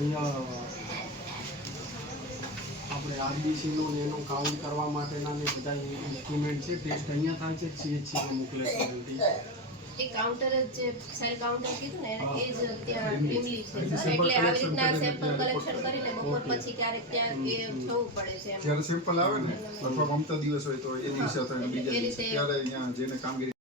अपने RBC count करने बदा इंस्ट्रूमेंट है टेस्ट अँ सीएचसी में मोकले counter counter sale cell collection करी ने पड़े छह दिवस हो तो